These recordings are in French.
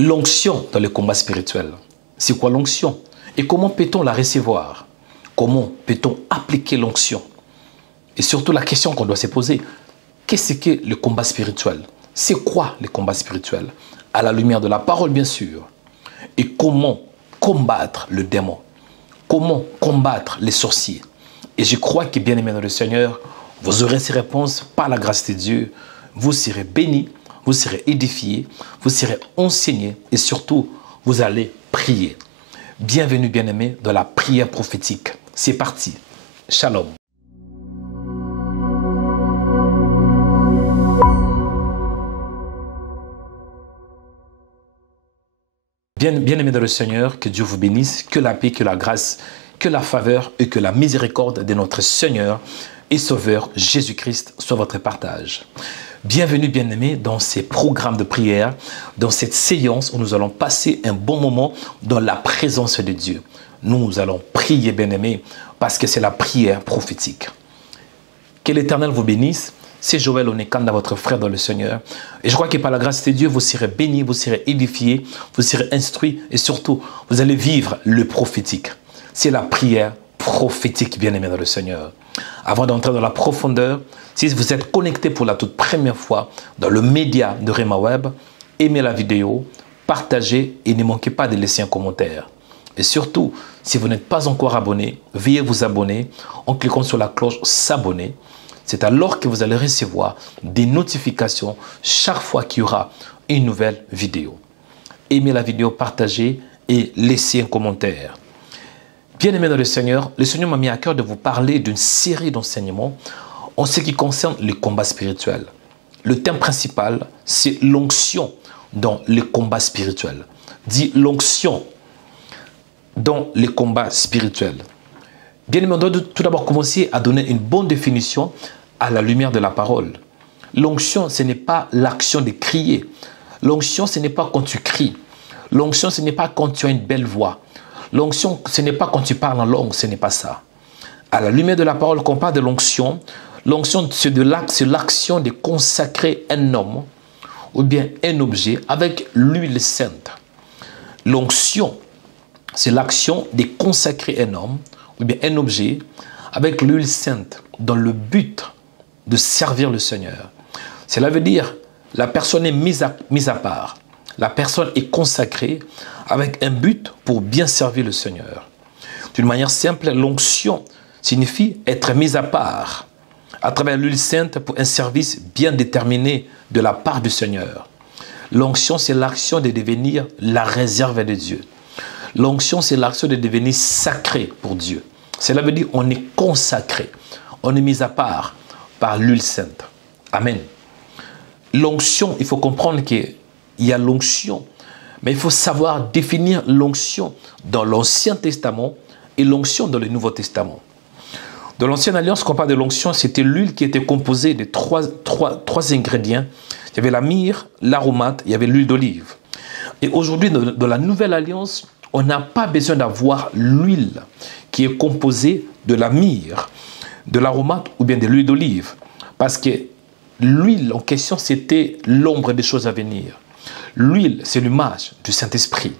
L'onction dans le combat spirituel. C'est quoi l'onction? Et comment peut-on la recevoir? Comment peut-on appliquer l'onction? Et surtout la question qu'on doit se poser, qu'est-ce que le combat spirituel? C'est quoi le combat spirituel? À la lumière de la parole, bien sûr. Et comment combattre le démon? Comment combattre les sorciers? Et je crois que, bien aimé dans le Seigneur, vous aurez ces réponses par la grâce de Dieu. Vous serez bénis, vous serez édifiés, vous serez enseignés et surtout, vous allez prier. Bienvenue, bien-aimés, dans la prière prophétique. C'est parti. Shalom. Bien-aimés dans le Seigneur, que Dieu vous bénisse, que la paix, que la grâce, que la faveur et que la miséricorde de notre Seigneur et Sauveur Jésus-Christ soit votre partage. Bienvenue, bien-aimés, dans ces programmes de prière, dans cette séance où nous allons passer un bon moment dans la présence de Dieu. Nous allons prier, bien-aimés, parce que c'est la prière prophétique. Que l'Éternel vous bénisse. C'est Joël Onekanda, votre frère dans le Seigneur. Et je crois que par la grâce de Dieu, vous serez bénis, vous serez édifiés, vous serez instruits et surtout, vous allez vivre le prophétique. C'est la prière prophétique, bien-aimés dans le Seigneur. Avant d'entrer dans la profondeur, si vous êtes connecté pour la toute première fois dans le média de Rema Web, aimez la vidéo, partagez et ne manquez pas de laisser un commentaire. Et surtout, si vous n'êtes pas encore abonné, veuillez vous abonner en cliquant sur la cloche s'abonner. C'est alors que vous allez recevoir des notifications chaque fois qu'il y aura une nouvelle vidéo. Aimez la vidéo, partagez et laissez un commentaire. Bien-aimés dans le Seigneur m'a mis à cœur de vous parler d'une série d'enseignements en ce qui concerne les combats spirituels. Le thème principal, c'est l'onction dans les combats spirituels. Dit l'onction dans les combats spirituels. Bien-aimés, on doit tout d'abord commencer à donner une bonne définition à la lumière de la parole. L'onction, ce n'est pas l'action de crier. L'onction, ce n'est pas quand tu cries. L'onction, ce n'est pas quand tu as une belle voix. L'onction, ce n'est pas quand tu parles en langue, ce n'est pas ça. À la lumière de la parole, quand on parle de l'onction, c'est l'action de consacrer un homme ou bien un objet avec l'huile sainte. L'onction, c'est l'action de consacrer un homme ou bien un objet avec l'huile sainte dans le but de servir le Seigneur. Cela veut dire la personne est mise à part. La personne est consacrée avec un but pour bien servir le Seigneur. D'une manière simple, l'onction signifie être mise à part à travers l'huile sainte pour un service bien déterminé de la part du Seigneur. L'onction, c'est l'action de devenir la réserve de Dieu. L'onction, c'est l'action de devenir sacré pour Dieu. Cela veut dire qu'on est consacré, on est mis à part par l'huile sainte. Amen. L'onction, il faut comprendre qu'il y a l'onction, mais il faut savoir définir l'onction dans l'Ancien Testament et l'onction dans le Nouveau Testament. Dans l'Ancienne Alliance, quand on parle de l'onction, c'était l'huile qui était composée de trois ingrédients. Il y avait la myrrhe, l'aromate, il y avait l'huile d'olive. Et aujourd'hui, dans la Nouvelle Alliance, on n'a pas besoin d'avoir l'huile qui est composée de la myrrhe, de l'aromate ou bien de l'huile d'olive. Parce que l'huile en question, c'était l'ombre des choses à venir. L'huile, c'est l'image du Saint-Esprit.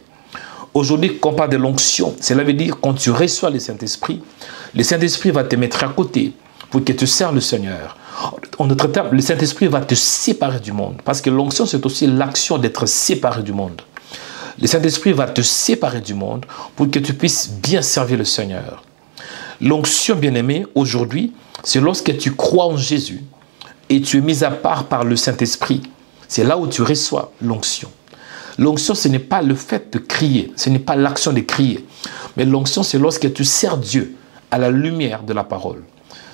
Aujourd'hui, quand on parle de l'onction, cela veut dire quand tu reçois le Saint-Esprit va te mettre à côté pour que tu serves le Seigneur. En d'autres termes, le Saint-Esprit va te séparer du monde. Parce que l'onction, c'est aussi l'action d'être séparé du monde. Le Saint-Esprit va te séparer du monde pour que tu puisses bien servir le Seigneur. L'onction, bien-aimé, aujourd'hui, c'est lorsque tu crois en Jésus et tu es mis à part par le Saint-Esprit. C'est là où tu reçois l'onction. L'onction, ce n'est pas le fait de crier, ce n'est pas l'action de crier. Mais l'onction, c'est lorsque tu sers Dieu à la lumière de la parole.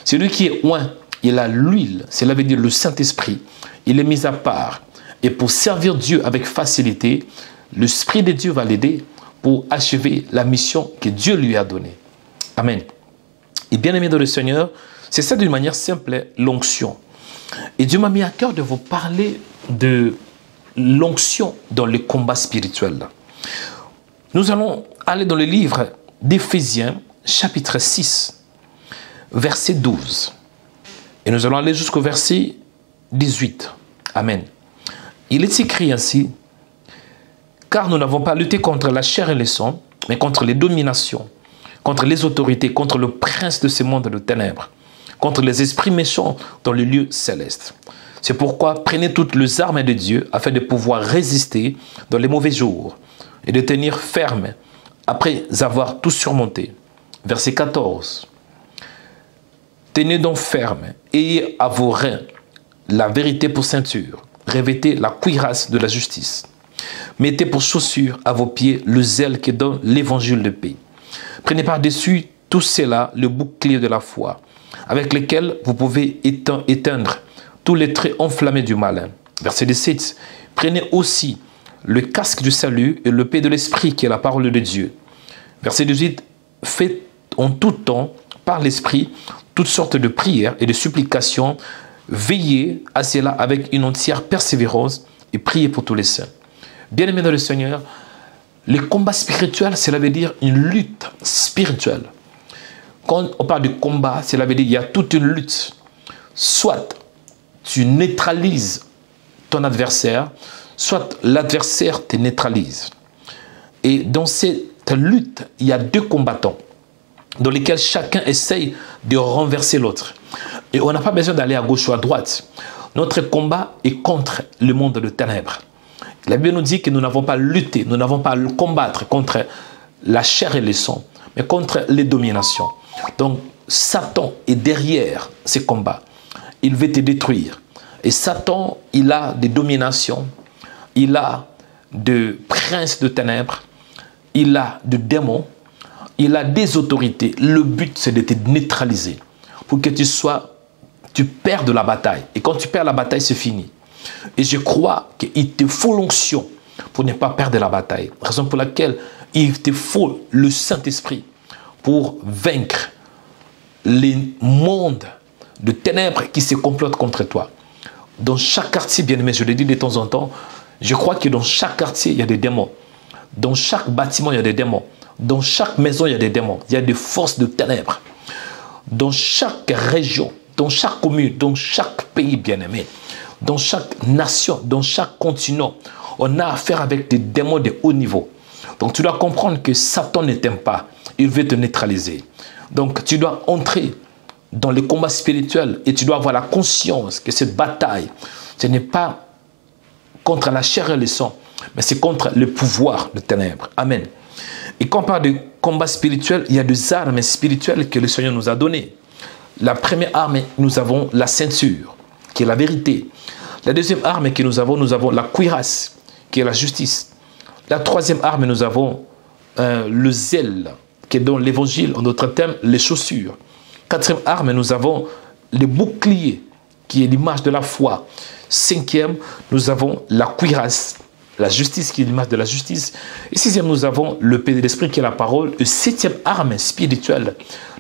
Celui qui est oint, il a l'huile, cela veut dire le Saint-Esprit. Il est mis à part. Et pour servir Dieu avec facilité, l'Esprit de Dieu va l'aider pour achever la mission que Dieu lui a donnée. Amen. Et bien aimé dans le Seigneur, c'est ça d'une manière simple, l'onction. Et Dieu m'a mis à cœur de vous parler de l'onction dans le combat spirituel. Nous allons aller dans le livre d'Éphésiens, chapitre 6, verset 12. Et nous allons aller jusqu'au verset 18. Amen. Il est écrit ainsi: Car nous n'avons pas lutté contre la chair et le sang, mais contre les dominations, contre les autorités, contre le prince de ce monde de ténèbres, contre les esprits méchants dans le lieu céleste. C'est pourquoi prenez toutes les armes de Dieu afin de pouvoir résister dans les mauvais jours et de tenir ferme après avoir tout surmonté. Verset 14. Tenez donc ferme, ayez à vos reins la vérité pour ceinture, revêtez la cuirasse de la justice. Mettez pour chaussure à vos pieds le zèle qui donne l'évangile de paix. Prenez par-dessus tout cela le bouclier de la foi, avec lequel vous pouvez éteindre tous les traits enflammés du malin. Verset 17. Prenez aussi le casque du salut et l'épée de l'esprit qui est la parole de Dieu. Verset 18. Faites en tout temps, par l'esprit, toutes sortes de prières et de supplications. Veillez à cela avec une entière persévérance et priez pour tous les saints. Bien-aimés dans le Seigneur, les combats spirituels, cela veut dire une lutte spirituelle. Quand on parle de combat, cela veut dire qu'il y a toute une lutte. Soit tu neutralises ton adversaire, soit l'adversaire te neutralise. Et dans cette lutte, il y a deux combattants dans lesquels chacun essaye de renverser l'autre. Et on n'a pas besoin d'aller à gauche ou à droite. Notre combat est contre le monde de ténèbres. La Bible nous dit que nous n'avons pas lutté, nous n'avons pas à combattre contre la chair et le sang, mais contre les dominations. Donc, Satan est derrière ces combats. Il veut te détruire. Et Satan, il a des dominations, il a des princes de ténèbres, il a des démons, il a des autorités. Le but, c'est de te neutraliser pour que tu perdes la bataille. Et quand tu perds la bataille, c'est fini. Et je crois qu'il te faut l'onction pour ne pas perdre la bataille. Raison pour laquelle il te faut le Saint-Esprit pour vaincre les mondes de ténèbres qui se complotent contre toi. Dans chaque quartier, bien aimé, je le dis de temps en temps, je crois que dans chaque quartier, il y a des démons. Dans chaque bâtiment, il y a des démons. Dans chaque maison, il y a des démons. Il y a des forces de ténèbres. Dans chaque région, dans chaque commune, dans chaque pays, bien aimé, dans chaque nation, dans chaque continent, on a affaire avec des démons de haut niveau. Donc tu dois comprendre que Satan ne t'aime pas. Il veut te neutraliser. Donc tu dois entrer dans le combat spirituel et tu dois avoir la conscience que cette bataille, ce n'est pas contre la chair et le sang, mais c'est contre le pouvoir de ténèbres. Amen. Et quand on parle de combat spirituel, il y a des armes spirituelles que le Seigneur nous a données. La première arme, nous avons la ceinture, qui est la vérité. La deuxième arme que nous avons la cuirasse, qui est la justice. La troisième arme, nous avons le zèle, qui est dans l'évangile, en d'autres termes, les chaussures. Quatrième arme, nous avons le bouclier, qui est l'image de la foi. Cinquième, nous avons la cuirasse, la justice, qui est l'image de la justice. Et sixième, nous avons le paix de l'esprit, qui est la parole. Et septième arme spirituelle,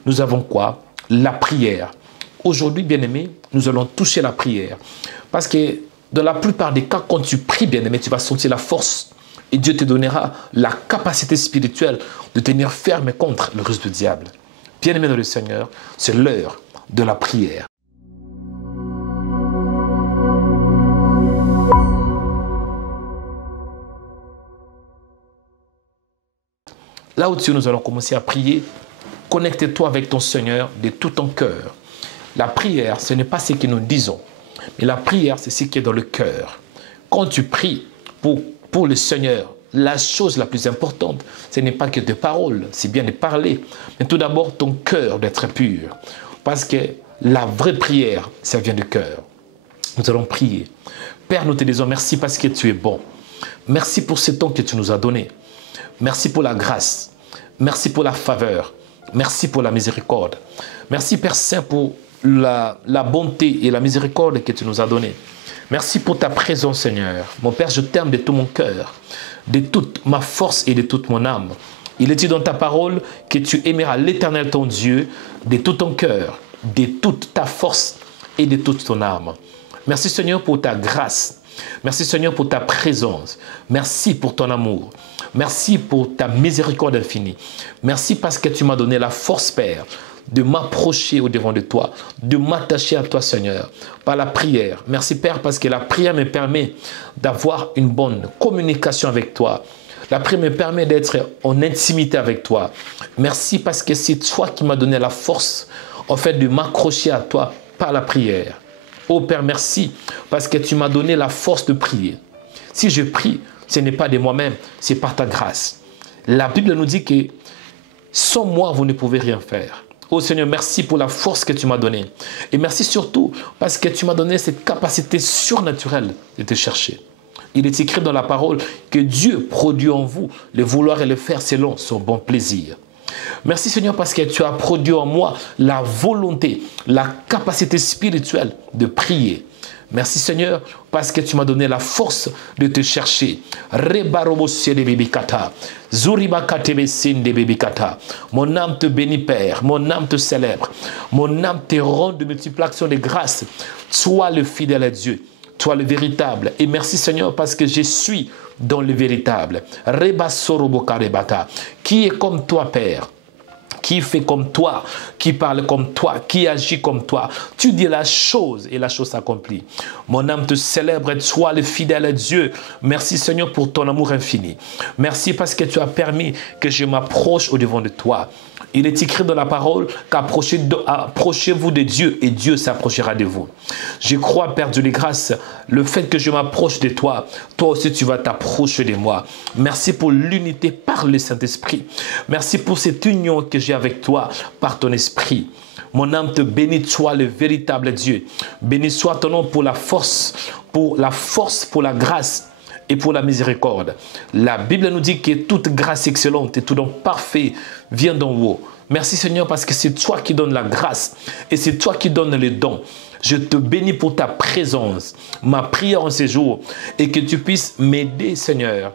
nous avons quoi? La prière. Aujourd'hui, bien-aimé, nous allons toucher la prière. Parce que dans la plupart des cas, quand tu pries, bien-aimé, tu vas sentir la force. Et Dieu te donnera la capacité spirituelle de tenir ferme contre le ruse du diable. Bien-aimé dans le Seigneur, c'est l'heure de la prière. Là au-dessus, nous allons commencer à prier. Connecte-toi avec ton Seigneur de tout ton cœur. La prière, ce n'est pas ce que nous disons, mais la prière, c'est ce qui est dans le cœur. Quand tu pries pour le Seigneur, la chose la plus importante, ce n'est pas que des paroles, c'est bien de parler, mais tout d'abord ton cœur d'être pur. Parce que la vraie prière, ça vient du cœur. Nous allons prier. Père, nous te disons merci parce que tu es bon. Merci pour ce temps que tu nous as donné. Merci pour la grâce. Merci pour la faveur. Merci pour la miséricorde. Merci Père Saint pour la bonté et la miséricorde que tu nous as donnée. Merci pour ta présence, Seigneur. Mon Père, je t'aime de tout mon cœur, de toute ma force et de toute mon âme. Il est dit dans ta parole que tu aimeras l'Éternel ton Dieu de tout ton cœur, de toute ta force et de toute ton âme. Merci Seigneur pour ta grâce. Merci Seigneur pour ta présence. Merci pour ton amour. Merci pour ta miséricorde infinie. Merci parce que tu m'as donné la force, Père, de m'approcher au-devant de toi, de m'attacher à toi, Seigneur, par la prière. Merci, Père, parce que la prière me permet d'avoir une bonne communication avec toi La prière me permet d'être en intimité avec toi. Merci parce que c'est toi qui m'as donné la force, en fait, de m'accrocher à toi par la prière. Oh Père, merci parce que tu m'as donné la force de prier. Si je prie, ce n'est pas de moi-même, c'est par ta grâce. La Bible nous dit que sans moi, vous ne pouvez rien faire. Oh Seigneur, merci pour la force que tu m'as donnée. Et merci surtout parce que tu m'as donné cette capacité surnaturelle de te chercher. Il est écrit dans la parole que Dieu produit en vous le vouloir et le faire selon son bon plaisir. Merci Seigneur parce que tu as produit en moi la volonté, la capacité spirituelle de prier. Merci Seigneur parce que tu m'as donné la force de te chercher. Mon âme te bénit Père, mon âme te célèbre, mon âme te rend de multiples actions de grâce. Sois le fidèle à Dieu, toi le véritable. Et merci Seigneur parce que je suis dans le véritable. Qui est comme toi Père? Qui fait comme toi, qui parle comme toi, qui agit comme toi. Tu dis la chose et la chose s'accomplit. Mon âme te célèbre et toi le fidèle à Dieu. Merci Seigneur pour ton amour infini. Merci parce que tu as permis que je m'approche au devant de toi. Il est écrit dans la parole qu'approchez-vous de Dieu et Dieu s'approchera de vous. Je crois, Père Dieu de grâce, le fait que je m'approche de toi, toi aussi tu vas t'approcher de moi. Merci pour l'unité par le Saint-Esprit. Merci pour cette union que j'ai avec toi par ton esprit. Mon âme te bénit, toi le véritable Dieu. Béni soit ton nom pour la force, pour la grâce et pour la miséricorde. La Bible nous dit que toute grâce excellente et tout don parfait vient d'en haut. Merci Seigneur parce que c'est toi qui donnes la grâce et c'est toi qui donnes les dons. Je te bénis pour ta présence, ma prière en ces jours, et que tu puisses m'aider Seigneur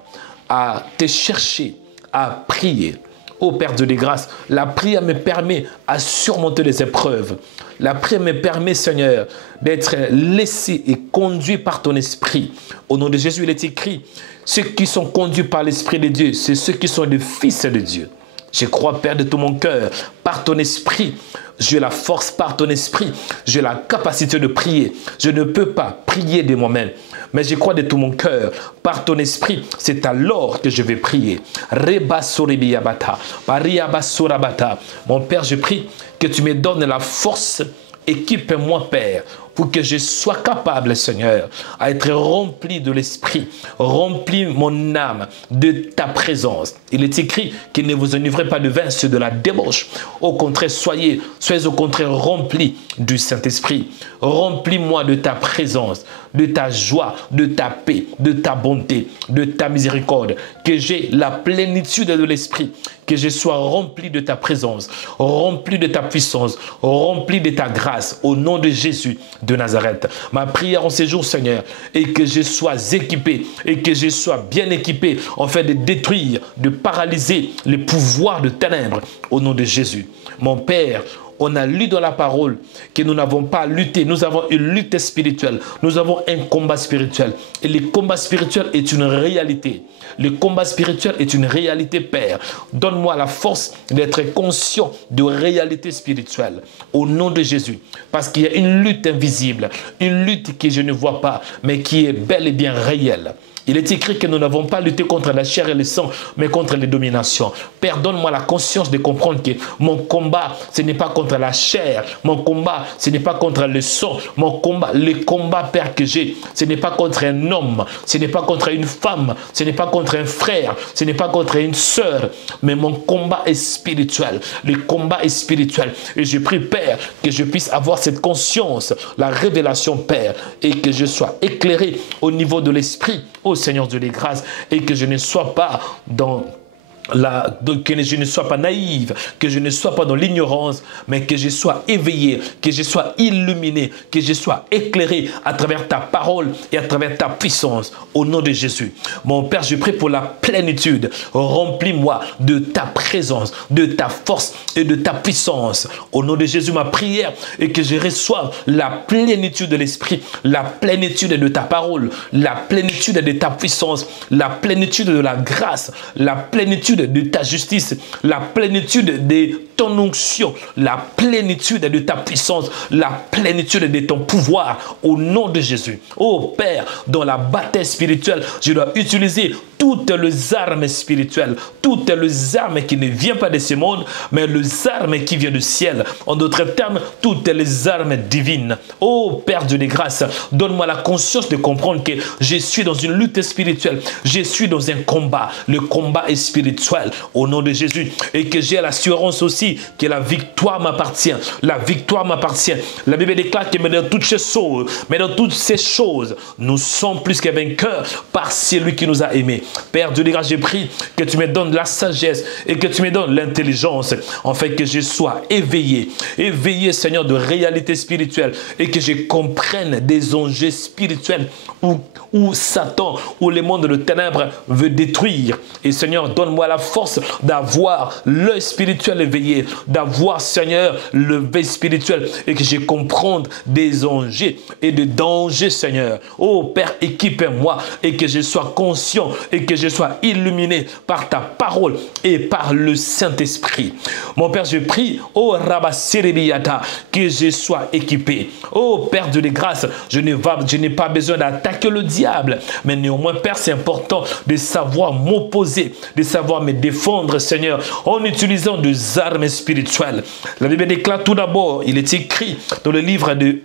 à te chercher, à prier. Ô Père Dieu des grâces, la prière me permet à surmonter les épreuves. La prière me permet, Seigneur, d'être laissé et conduit par ton esprit. Au nom de Jésus, il est écrit, ceux qui sont conduits par l'Esprit de Dieu, c'est ceux qui sont les fils de Dieu. Je crois, Père, de tout mon cœur, par ton esprit, j'ai la force par ton esprit, j'ai la capacité de prier. Je ne peux pas prier de moi-même, mais je crois de tout mon cœur, par ton esprit, c'est alors que je vais prier. Mon Père, je prie que tu me donnes la force, équipe-moi, Père, pour que je sois capable, Seigneur, à être rempli de l'Esprit, rempli mon âme de ta présence. Il est écrit qu'il ne vous enivrez pas de vin, c'est de la débauche. Au contraire, soyez au contraire remplis du Saint-Esprit. Remplis-moi de ta présence, de ta joie, de ta paix, de ta bonté, de ta miséricorde. Que j'ai la plénitude de l'Esprit, que je sois rempli de ta présence, rempli de ta puissance, rempli de ta grâce, au nom de Jésus de Nazareth. Ma prière en ces jours, Seigneur, est que je sois équipé et que je sois bien équipé en fait de détruire, de paralyser les pouvoirs de ténèbres au nom de Jésus. Mon Père, on a lu dans la parole que nous n'avons pas lutté, nous avons une lutte spirituelle, nous avons un combat spirituel. Et le combat spirituel est une réalité. Le combat spirituel est une réalité, Père. Donne-moi la force d'être conscient de réalité spirituelle au nom de Jésus. Parce qu'il y a une lutte invisible, une lutte que je ne vois pas, mais qui est bel et bien réelle. Il est écrit que nous n'avons pas lutté contre la chair et le sang, mais contre les dominations. Père, donne-moi la conscience de comprendre que mon combat, ce n'est pas contre la chair. Mon combat, ce n'est pas contre le sang. Mon combat, le combat, Père, que j'ai, ce n'est pas contre un homme, ce n'est pas contre une femme, ce n'est pas contre un frère, ce n'est pas contre une sœur, mais mon combat est spirituel. Le combat est spirituel. Et je prie, Père, que je puisse avoir cette conscience, la révélation, Père, et que je sois éclairé au niveau de l'esprit, Seigneur Dieu des grâces, et que je ne sois pas que je ne sois pas naïve, que je ne sois pas dans l'ignorance, mais que je sois éveillé, que je sois illuminé, que je sois éclairé à travers ta parole et à travers ta puissance, au nom de Jésus. Mon Père, je prie pour la plénitude. Remplis-moi de ta présence, de ta force et de ta puissance. Au nom de Jésus, ma prière est que je reçoive la plénitude de l'Esprit, la plénitude de ta parole, la plénitude de ta puissance, la plénitude de la grâce, la plénitude plénitude de ta justice, la plénitude de ton onction, la plénitude de ta puissance, la plénitude de ton pouvoir, au nom de Jésus. Oh Père, dans la bataille spirituelle, je dois utiliser toutes les armes spirituelles, toutes les armes qui ne viennent pas de ce monde, mais les armes qui viennent du ciel. En d'autres termes, toutes les armes divines. Oh Père Dieu des grâces, donne-moi la conscience de comprendre que je suis dans une lutte spirituelle, je suis dans un combat. Le combat est spirituel au nom de Jésus, et que j'ai l'assurance aussi que la victoire m'appartient. La victoire m'appartient. La Bible déclare que dans toutes ces choses, nous sommes plus que vainqueurs par celui qui nous a aimés. Père Dieu des grâces, je prie que tu me donnes la sagesse et que tu me donnes l'intelligence, afin que je sois éveillé, Seigneur, de réalité spirituelle, et que je comprenne des enjeux spirituels où Satan, où le monde de ténèbres veut détruire. Et Seigneur, donne-moi la force d'avoir l'œil spirituel éveillé, d'avoir, Seigneur, le veille spirituel, et que je comprenne des enjeux et des dangers, Seigneur. Oh Père, équipe-moi, et que je sois conscient, et que je sois illuminé par ta parole et par le Saint-Esprit. Mon Père, je prie, oh Rabba Serebiata, que je sois équipé. Oh Père de grâce, je n'ai pas besoin d'attaquer le diable, mais néanmoins, Père, c'est important de savoir m'opposer, de savoir me défendre, Seigneur, en utilisant des armes spirituelles. La Bible déclare tout d'abord, il est écrit dans le livre de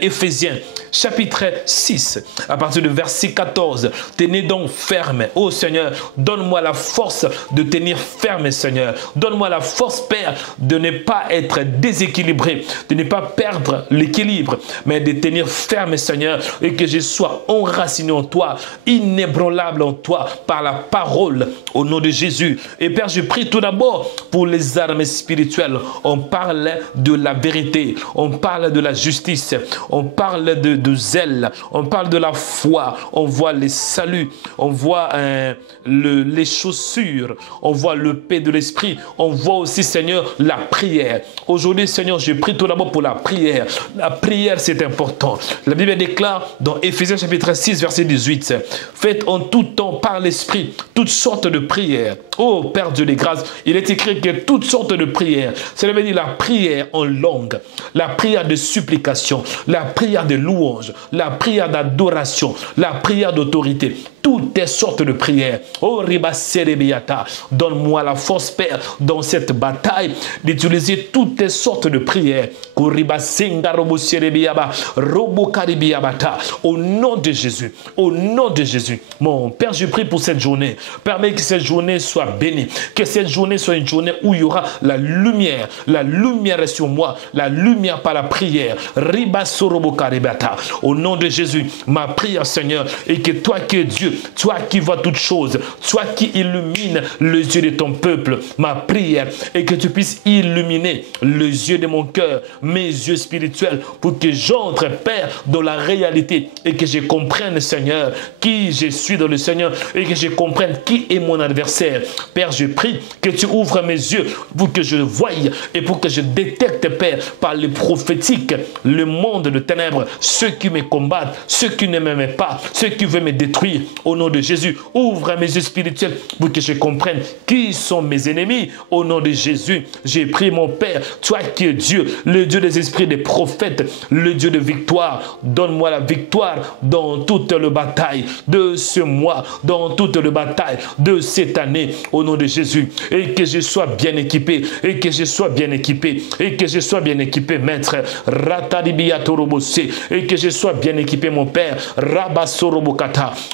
Éphésiens, chapitre 6, à partir du verset 14, tenez donc ferme. Oh Seigneur, donne-moi la force de tenir ferme, Seigneur. Donne-moi la force, Père, de ne pas être déséquilibré, de ne pas perdre l'équilibre, mais de tenir ferme, Seigneur, et que je sois enraciné en toi, inébranlable en toi, par la parole, au nom de Jésus. Et Père, je prie tout d'abord pour les armes spirituelles. On parle de la vérité, on parle de la justice, on parle de zèle, on parle de la foi, on voit les saluts, on voit les chaussures, on voit le paix de l'esprit, on voit aussi, Seigneur, la prière. Aujourd'hui, Seigneur, je prie tout d'abord pour la prière. La prière, c'est important. La Bible déclare dans Éphésiens chapitre 6, verset 18, faites en tout temps par l'esprit toutes sortes de prières. Oh Père Dieu des grâces, il est écrit que toutes sortes de prières. Cela veut dire la prière en langue, la prière de supplication, la prière de louange, la prière d'adoration, la prière d'autorité. Toutes les sortes de prières. Oh Riba Serebiata, donne-moi la force, Père, dans cette bataille, d'utiliser toutes les sortes de prières. Au nom de Jésus, au nom de Jésus. Mon Père, je prie pour cette journée. Permets que cette journée soit bénie. Que cette journée soit une journée où il y aura la lumière. La lumière est sur moi. La lumière par la prière. Au nom de Jésus, ma prière, Seigneur, et que toi qui es Dieu, toi qui vois toutes choses, toi qui illumines les yeux de ton peuple, ma prière est que tu puisses illuminer les yeux de mon cœur, mes yeux spirituels, pour que j'entre, Père, dans la réalité et que je comprenne, Seigneur, qui je suis dans le Seigneur et que je comprenne qui est mon adversaire. Père, je prie que tu ouvres mes yeux pour que je voie et pour que je détecte, Père, par le prophétique, le monde de ténèbres, ceux qui me combattent, ceux qui ne m'aiment pas, ceux qui veulent me détruire. Au nom de Jésus, ouvre mes yeux spirituels pour que je comprenne qui sont mes ennemis. Au nom de Jésus, j'ai prié, mon Père, toi qui es Dieu, le Dieu des esprits des prophètes, le Dieu de victoire. Donne-moi la victoire dans toute la bataille de ce mois, dans toute la bataille de cette année, au nom de Jésus. Et que je sois bien équipé, et que je sois bien équipé, et que je sois bien équipé, maître. Et que je sois bien équipé, mon Père.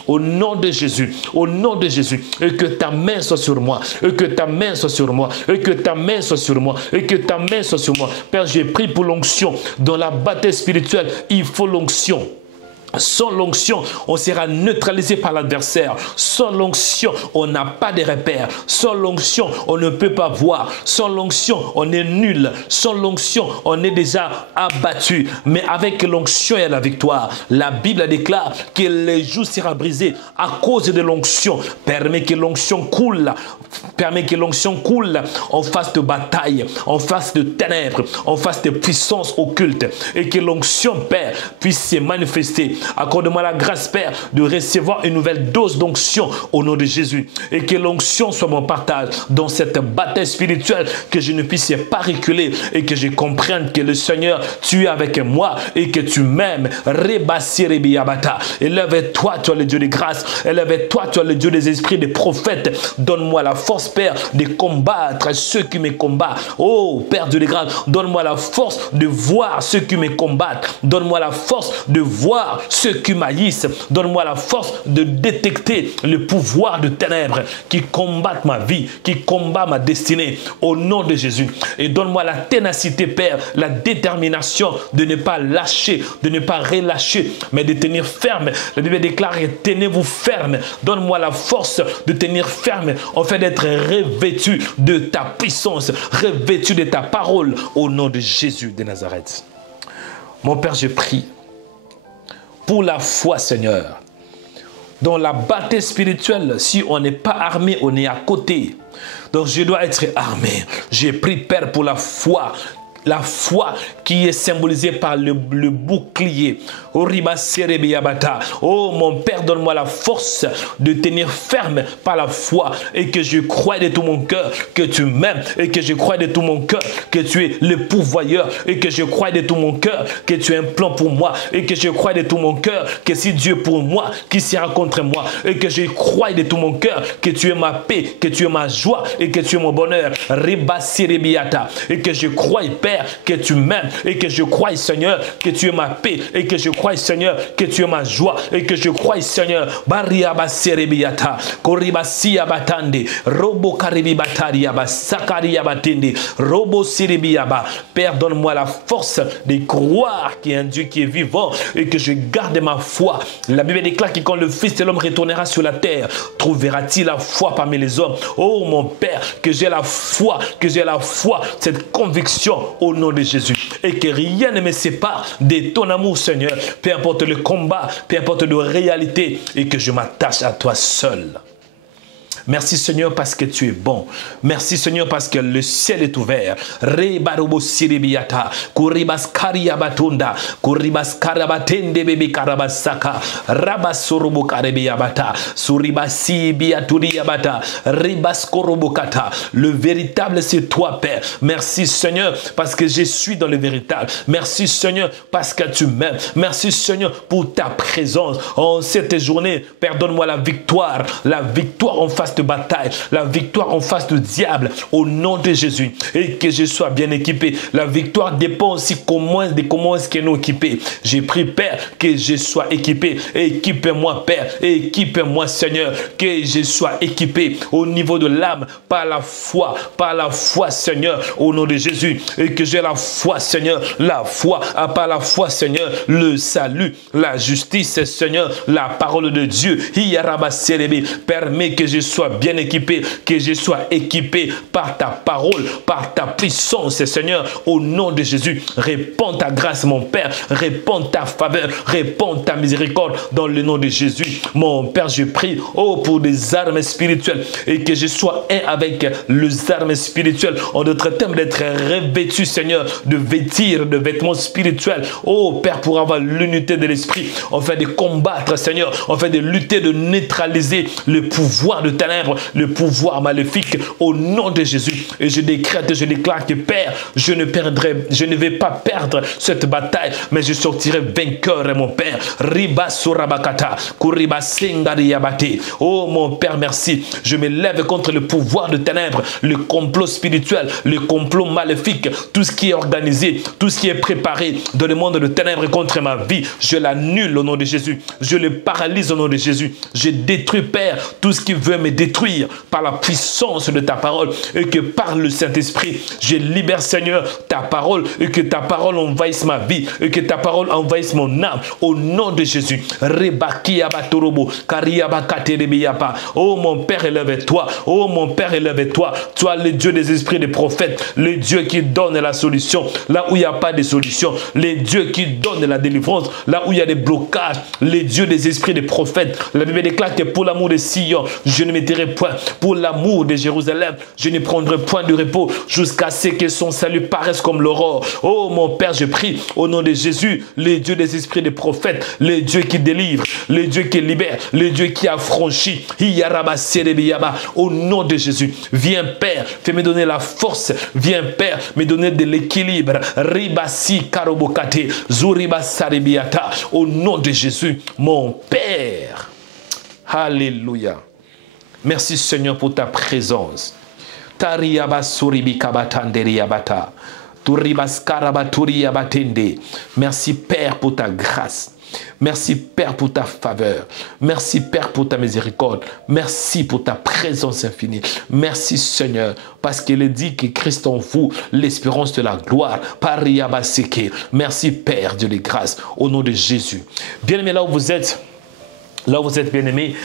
Au nom de Jésus, au nom de Jésus, et que ta main soit sur moi, et que ta main soit sur moi, et que ta main soit sur moi, et que ta main soit sur moi. Père, j'ai pris pour l'onction. Dans la bataille spirituelle, il faut l'onction. Sans l'onction, on sera neutralisé par l'adversaire. Sans l'onction, on n'a pas de repères. Sans l'onction, on ne peut pas voir. Sans l'onction, on est nul. Sans l'onction, on est déjà abattu. Mais avec l'onction, il y a la victoire. La Bible déclare que le joug sera brisé à cause de l'onction. Permet que l'onction coule. Permet que l'onction coule en face de bataille, en face de ténèbres, en face de puissances occultes. Et que l'onction, Père, puisse se manifester Accorde-moi la grâce, Père, de recevoir une nouvelle dose d'onction au nom de Jésus. Et que l'onction soit mon partage dans cette bataille spirituelle, que je ne puisse pas reculer et que je comprenne que le Seigneur, tu es avec moi et que tu m'aimes. Élève-toi, tu es le Dieu de grâce. Élève-toi, tu es le Dieu des esprits, des prophètes. Donne-moi la force, Père, de combattre ceux qui me combattent. Oh, Père Dieu de grâce, donne-moi la force de voir ceux qui me combattent. Donne-moi la force de voir ceux qui m'haïssent. Donne-moi la force de détecter le pouvoir de ténèbres qui combattent ma vie, qui combat ma destinée. Au nom de Jésus. Et donne-moi la ténacité, Père, la détermination de ne pas lâcher, de ne pas relâcher, mais de tenir ferme. La Bible déclare, tenez-vous ferme. Donne-moi la force de tenir ferme, en fait d'être revêtu de ta puissance, revêtu de ta parole, au nom de Jésus de Nazareth. Mon Père, je prie pour la foi, Seigneur. Dans la bataille spirituelle, si on n'est pas armé, on est à côté. Donc je dois être armé. J'ai pris, Père, pour la foi. La foi qui est symbolisée par le bouclier. Oh mon Père, donne-moi la force de tenir ferme par la foi et que je croie de tout mon cœur que tu m'aimes et que je crois de tout mon cœur que tu es le pourvoyeur et que je crois de tout mon cœur que tu as un plan pour moi et que je crois de tout mon cœur que si Dieu est pour moi, qui sera contre moi, et que je crois de tout mon cœur que tu es ma paix, que tu es ma joie et que tu es mon bonheur. Et que je crois, Père, que tu m'aimes et que je crois, Seigneur, que tu es ma paix et que je crois, Seigneur, que tu es ma joie et que je crois, Seigneur, Père, donne-moi la force de croire qu'il y a un Dieu qui est vivant et que je garde ma foi. La Bible déclare que quand le Fils de l'homme retournera sur la terre, trouvera-t-il la foi parmi les hommes? Oh mon Père, que j'ai la foi, cette conviction au nom de Jésus. Et que rien ne me sépare de ton amour, Seigneur. Peu importe le combat, peu importe la réalité, et que je m'attache à toi seul. Merci Seigneur parce que tu es bon. Merci Seigneur parce que le ciel est ouvert. Le véritable c'est toi, Père. Merci Seigneur parce que je suis dans le véritable. Merci Seigneur parce que tu m'aimes. Merci Seigneur pour ta présence. En cette journée, Père, donne-moi la victoire en face de bataille, la victoire en face du diable, au nom de Jésus, et que je sois bien équipé. La victoire dépend aussi comment est-ce que nous équipés. J'ai pris, Père, que je sois équipé. Équipe-moi, Père, équipe-moi, Seigneur, que je sois équipé au niveau de l'âme, par la foi, Seigneur, au nom de Jésus, et que j'ai la foi, Seigneur, par la foi, Seigneur, le salut, la justice, Seigneur, la parole de Dieu. Permets que je sois bien équipé, que je sois équipé par ta parole, par ta puissance, Seigneur, au nom de Jésus. Réponds ta grâce, mon Père, réponds ta faveur, réponds ta miséricorde dans le nom de Jésus. Mon Père, je prie, pour des armes spirituelles et que je sois un avec les armes spirituelles. En d'autres termes, d'être revêtu, Seigneur, de vêtir de vêtements spirituels. Père, pour avoir l'unité de l'esprit, afin de combattre, Seigneur, afin de lutter, de neutraliser le pouvoir de ténèbres, le pouvoir maléfique, au nom de Jésus. Et je décrète, je déclare que, Père, je ne vais pas perdre cette bataille, mais je sortirai vainqueur, mon Père. Oh mon Père, merci. Je me lève contre le pouvoir de ténèbres, le complot spirituel, le complot maléfique, tout ce qui est organisé, tout ce qui est préparé dans le monde de ténèbres contre ma vie. Je l'annule au nom de Jésus. Je le paralyse au nom de Jésus. Je détruis, Père, tout ce qui veut me détruire par la puissance de ta parole, et que par le Saint-Esprit, je libère, Seigneur, ta parole, et que ta parole envahisse ma vie, et que ta parole envahisse mon âme, au nom de Jésus. Oh mon Père, élève-toi. Oh mon Père, élève-toi. Toi, le Dieu des esprits des prophètes, le Dieu qui donne la solution là où il n'y a pas de solution, le Dieu qui donne la délivrance là où il y a des blocages, le Dieu des esprits des prophètes. La Bible déclare que pour l'amour de Sion, je ne me m'arrêterai point. Pour l'amour de Jérusalem, je ne prendrai point de repos jusqu'à ce que son salut paraisse comme l'aurore. Oh mon Père, je prie au nom de Jésus, le Dieu des esprits des prophètes, le Dieu qui délivre, le Dieu qui libère, le Dieu qui affranchit. Au nom de Jésus, viens Père, fais-moi donner la force. Viens Père, me donner de l'équilibre. Ribasi karobokate, zuriba saribiata. Au nom de Jésus, mon Père. Alléluia. Merci Seigneur pour ta présence. Tariyaba suribi kabatanderiabata. Merci Père pour ta grâce. Merci Père pour ta faveur. Merci Père pour ta miséricorde. Merci pour ta présence infinie. Merci Seigneur parce qu'il est dit que Christ en vous, l'espérance de la gloire. Merci Père Dieu des grâces au nom de Jésus. Bien-aimés, là où vous êtes bien-aimés,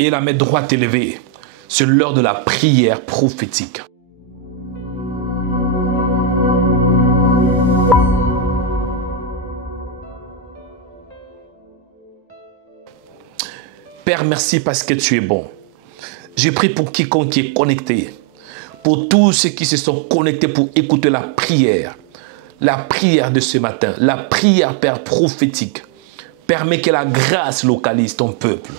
et la main droite élevée, c'est l'heure de la prière prophétique. Père, merci parce que tu es bon. Je prie pour quiconque qui est connecté, pour tous ceux qui se sont connectés pour écouter la prière de ce matin, la prière, Père, prophétique. Permets que la grâce localise ton peuple.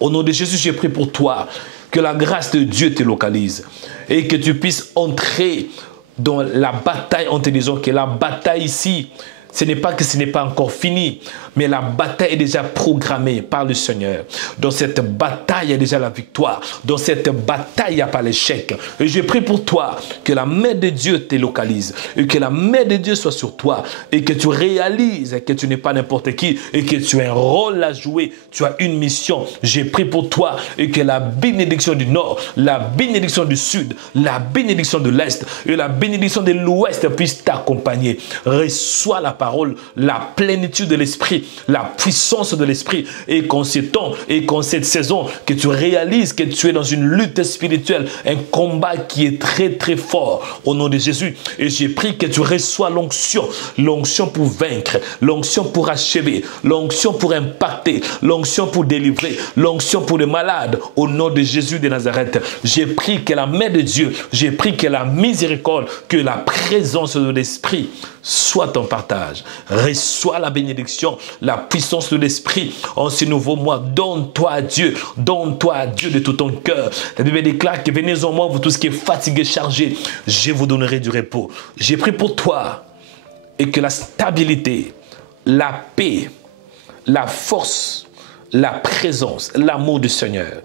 Au nom de Jésus, je prie pour toi, que la grâce de Dieu te localise et que tu puisses entrer dans la bataille en te disant que la bataille ici, ce n'est pas que ce n'est pas encore fini, mais la bataille est déjà programmée par le Seigneur. Dans cette bataille, il y a déjà la victoire. Dans cette bataille, il n'y a pas l'échec. Et je prie pour toi que la main de Dieu te localise et que la main de Dieu soit sur toi et que tu réalises que tu n'es pas n'importe qui et que tu as un rôle à jouer. Tu as une mission. Je prie pour toi et que la bénédiction du Nord, la bénédiction du Sud, la bénédiction de l'Est et la bénédiction de l'Ouest puissent t'accompagner. Reçois la parole, la plénitude de l'Esprit, la puissance de l'Esprit et qu'en ces temps et qu'en cette saison, que tu réalises que tu es dans une lutte spirituelle, un combat qui est très très fort au nom de Jésus. Et j'ai pris que tu reçois l'onction pour vaincre, l'onction pour achever, l'onction pour impacter, l'onction pour délivrer, l'onction pour les malades au nom de Jésus de Nazareth. J'ai pris que la main de Dieu, j'ai pris que la miséricorde, que la présence de l'Esprit soit ton partage. Reçois la bénédiction, la puissance de l'Esprit en ce nouveau mois. Donne-toi à Dieu de tout ton cœur. La Bible déclare que venez en moi, vous tous qui êtes fatigués, chargés, je vous donnerai du repos. J'ai pris pour toi et que la stabilité, la paix, la force, la présence, l'amour du Seigneur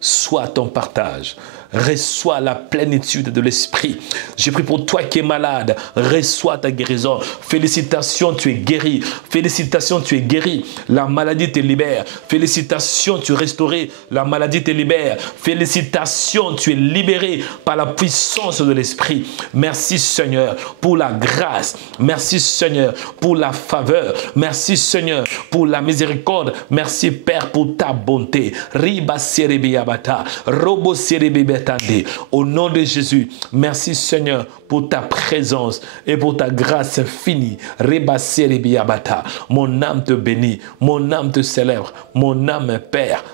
soit ton partage. Reçois la plénitude de l'Esprit. J'ai pris pour toi qui es malade. Reçois ta guérison. Félicitations, tu es guéri. Félicitations, tu es guéri. La maladie te libère. Félicitations, tu es restauré. La maladie te libère. Félicitations, tu es libéré par la puissance de l'Esprit. Merci Seigneur pour la grâce. Merci Seigneur pour la faveur. Merci Seigneur pour la miséricorde. Merci Père pour ta bonté. Riba serebiabata. Robo serebiabata. Au nom de Jésus, merci Seigneur pour ta présence et pour ta grâce infinie. Mon âme te bénit, mon âme te célèbre, mon âme Père.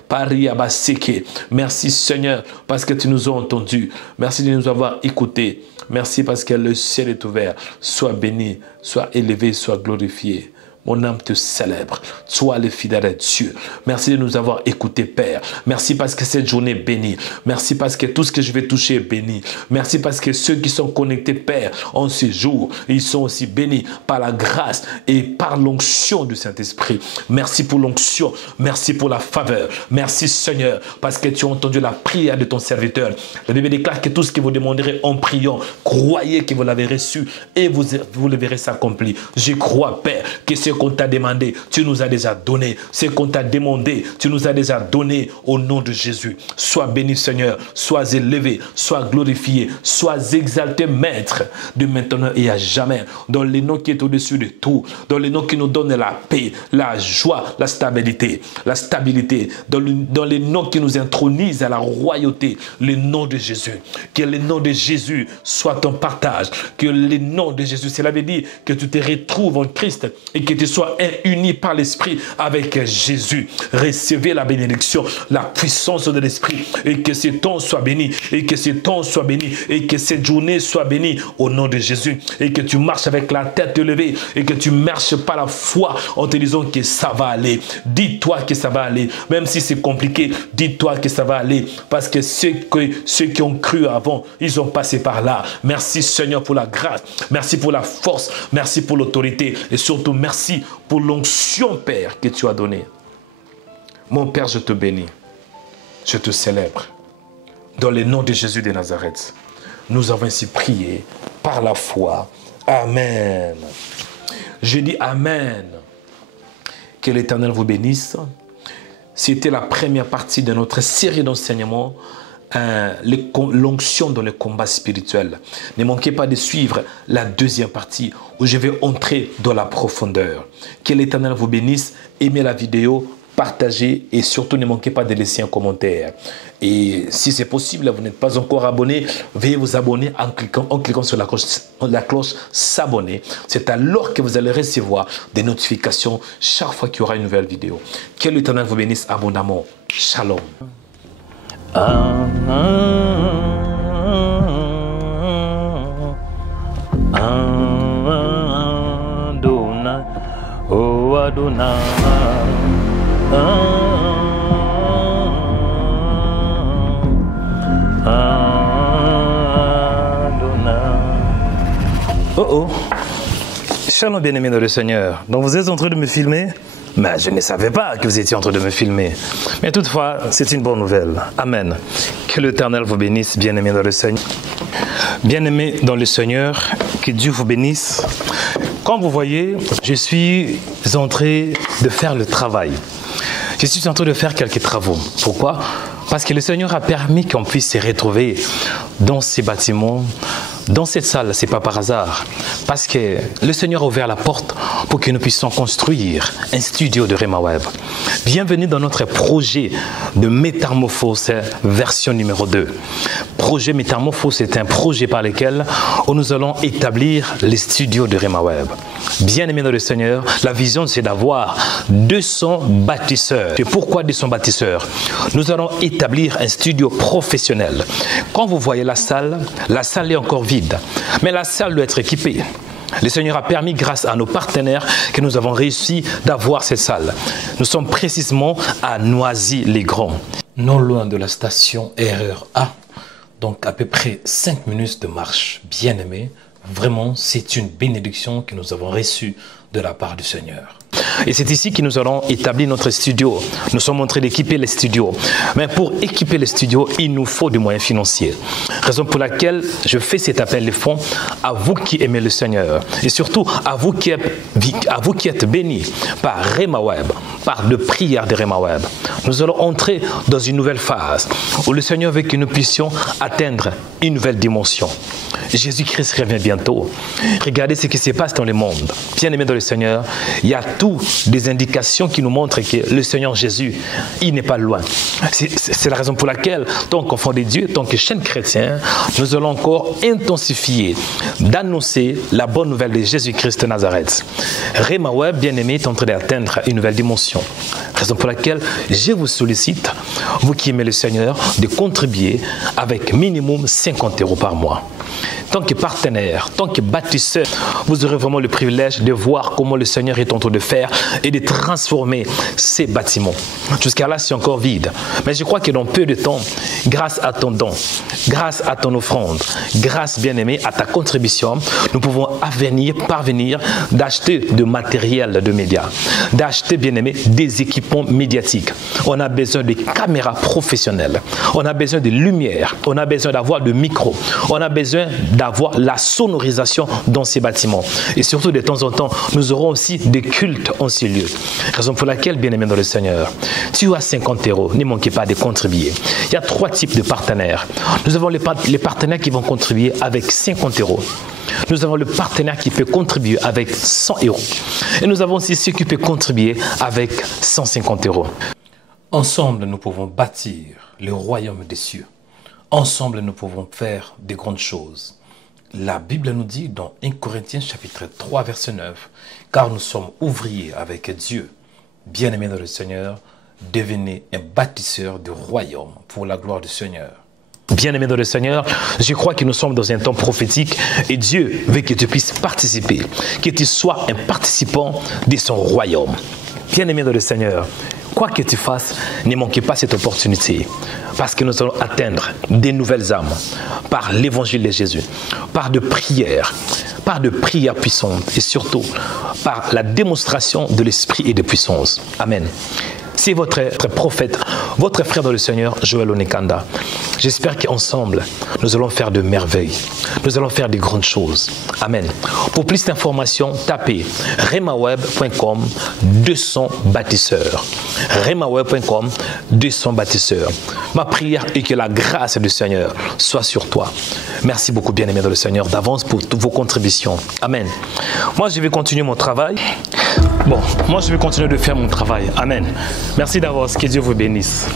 Merci Seigneur parce que tu nous as entendus. Merci de nous avoir écoutés. Merci parce que le ciel est ouvert. Sois béni, sois élevé, sois glorifié. Mon âme te célèbre. Sois le fidèle à Dieu. Merci de nous avoir écoutés, Père. Merci parce que cette journée est bénie. Merci parce que tout ce que je vais toucher est béni. Merci parce que ceux qui sont connectés, Père, en ce jour, ils sont aussi bénis par la grâce et par l'onction du Saint-Esprit. Merci pour l'onction. Merci pour la faveur. Merci, Seigneur, parce que tu as entendu la prière de ton serviteur. La Bible déclare que tout ce que vous demanderez en priant, croyez que vous l'avez reçu et vous le verrez s'accomplir. Je crois, Père, que ce qu'on t'a demandé, tu nous as déjà donné. Ce qu'on t'a demandé, tu nous as déjà donné au nom de Jésus. Sois béni, Seigneur. Sois élevé, sois glorifié, sois exalté, Maître, de maintenant et à jamais. Dans le nom qui est au-dessus de tout, dans le nom qui nous donne la paix, la joie, la stabilité, dans le nom qui nous intronise à la royauté, le nom de Jésus. Que le nom de Jésus soit ton partage. Que le nom de Jésus, cela veut dire que tu te retrouves en Christ et que tu qu'ils soient unis par l'Esprit avec Jésus. Recevez la bénédiction, la puissance de l'Esprit, et que ce temps soit béni, et que ce temps soit béni, et que cette journée soit bénie au nom de Jésus, et que tu marches avec la tête levée, et que tu marches par la foi en te disant que ça va aller. Dis-toi que ça va aller, même si c'est compliqué, dis-toi que ça va aller, parce que ceux qui ont cru avant, ils ont passé par là. Merci Seigneur pour la grâce, merci pour la force, merci pour l'autorité, et surtout merci pour l'onction, Père, que tu as donnée. Mon Père, je te bénis, je te célèbre. Dans le nom de Jésus de Nazareth, nous avons ainsi prié par la foi. Amen. Je dis Amen. Que l'Éternel vous bénisse. C'était la première partie de notre série d'enseignements, l'onction dans le combat spirituel. Ne manquez pas de suivre la deuxième partie où je vais entrer dans la profondeur. Que l'Éternel vous bénisse. Aimez la vidéo, partagez et surtout ne manquez pas de laisser un commentaire. Et si c'est possible, vous n'êtes pas encore abonné, veuillez vous abonner en cliquant sur la cloche s'abonner. C'est alors que vous allez recevoir des notifications chaque fois qu'il y aura une nouvelle vidéo. Que l'Éternel vous bénisse abondamment. Shalom. Oh oh. Shalom bien-aimés dans le Seigneur. Donc vous êtes en train de me filmer? Mais je ne savais pas que vous étiez en train de me filmer. Mais toutefois, c'est une bonne nouvelle. Amen. Que l'Éternel vous bénisse, bien-aimés dans le Seigneur. Bien-aimés dans le Seigneur, que Dieu vous bénisse. Comme vous voyez, je suis en train de faire le travail. Je suis en train de faire quelques travaux. Pourquoi? Parce que le Seigneur a permis qu'on puisse se retrouver dans ces bâtiments, dans cette salle. Ce n'est pas par hasard. Parce que le Seigneur a ouvert la porte pour que nous puissions construire un studio de Rema Web. Bienvenue dans notre projet de métamorphose version numéro 2. Projet métamorphose est un projet par lequel nous allons établir les studios de Rema Web. Bien-aimés dans le Seigneur, la vision c'est d'avoir 200 bâtisseurs. Et pourquoi 200 bâtisseurs? Nous allons établir un studio professionnel. Quand vous voyez la salle est encore vide. Mais la salle doit être équipée. Le Seigneur a permis, grâce à nos partenaires, que nous avons réussi d'avoir cette salle. Nous sommes précisément à Noisy-les-Grands, non loin de la station RER A. Donc à peu près 5 minutes de marche. Bien-aimés, vraiment, c'est une bénédiction que nous avons reçue de la part du Seigneur. Et c'est ici que nous allons établir notre studio. Nous sommes en train d'équiper les studios. Mais pour équiper les studios, il nous faut des moyens financiers. Raison pour laquelle je fais cet appel de fonds à vous qui aimez le Seigneur. Et surtout à vous qui êtes bénis par Rema Web, par de prières de Rema Web. Nous allons entrer dans une nouvelle phase où le Seigneur veut que nous puissions atteindre une nouvelle dimension. Jésus-Christ revient bientôt. Regardez ce qui se passe dans le monde. Bien-aimés dans le Seigneur, il y a toutes des indications qui nous montrent que le Seigneur Jésus, il n'est pas loin. C'est la raison pour laquelle, tant qu'enfant de Dieu, tant que chaîne chrétien, nous allons encore intensifier d'annoncer la bonne nouvelle de Jésus-Christ de Nazareth. Rema Web, bien-aimé, est en train d'atteindre une nouvelle dimension. Raison pour laquelle je vous sollicite, vous qui aimez le Seigneur, de contribuer avec minimum 50 € par mois. Tant que partenaire, tant que bâtisseur, vous aurez vraiment le privilège de voir comment le Seigneur est en train de faire et de transformer ces bâtiments. Jusqu'à là, c'est encore vide. Mais je crois que dans peu de temps, grâce à ton don, grâce à ton offrande, grâce, bien-aimé, à ta contribution, nous pouvons parvenir d'acheter du matériel de médias, d'acheter, bien-aimé, des équipements médiatiques. On a besoin de caméras professionnelles, on a besoin de lumière, on a besoin d'avoir de micros, on a besoin d'avoir la sonorisation dans ces bâtiments. Et surtout, de temps en temps, nous aurons aussi des cultes en ces lieux. Raison pour laquelle, bien-aimé dans le Seigneur, tu as 50 €, ne manquez pas de contribuer. Il y a 3 types de partenaires. Nous avons les partenaires qui vont contribuer avec 50 €. Nous avons le partenaire qui peut contribuer avec 100 €. Et nous avons aussi ceux qui peuvent contribuer avec 150 €. Ensemble, nous pouvons bâtir le royaume des cieux. Ensemble, nous pouvons faire de grandes choses. La Bible nous dit dans 1 Corinthiens chapitre 3 verset 9, « Car nous sommes ouvriers avec Dieu. Bien-aimés dans le Seigneur, devenez un bâtisseur du royaume pour la gloire du Seigneur. » Bien-aimé dans le Seigneur, je crois que nous sommes dans un temps prophétique et Dieu veut que tu puisses participer, que tu sois un participant de son royaume. Bien-aimé dans le Seigneur, quoi que tu fasses, ne manquez pas cette opportunité parce que nous allons atteindre des nouvelles âmes par l'évangile de Jésus, par de prières puissantes et surtout par la démonstration de l'esprit et de puissance. Amen. C'est votre prophète, votre frère dans le Seigneur, Joël Onekanda. J'espère qu'ensemble, nous allons faire de merveilles. Nous allons faire de grandes choses. Amen. Pour plus d'informations, tapez remaweb.com 200 bâtisseurs. remaweb.com 200 bâtisseurs. Ma prière est que la grâce du Seigneur soit sur toi. Merci beaucoup, bien-aimé dans le Seigneur, d'avance pour toutes vos contributions. Amen. Moi, je vais continuer mon travail. Bon, moi je vais continuer de faire mon travail. Amen. Merci d'avance. Que Dieu vous bénisse.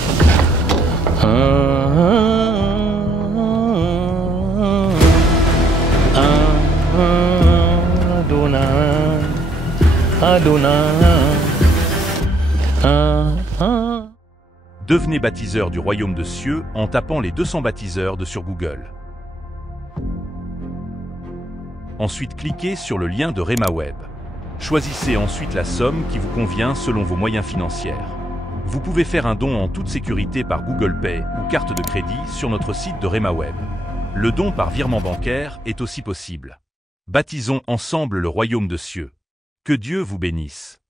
Devenez baptiseur du royaume de cieux en tapant les 200 baptiseurs sur Google. Ensuite, cliquez sur le lien de RhemaWeb. Choisissez ensuite la somme qui vous convient selon vos moyens financiers. Vous pouvez faire un don en toute sécurité par Google Pay ou carte de crédit sur notre site de RhemaWeb. Le don par virement bancaire est aussi possible. Baptisons ensemble le royaume de cieux. Que Dieu vous bénisse.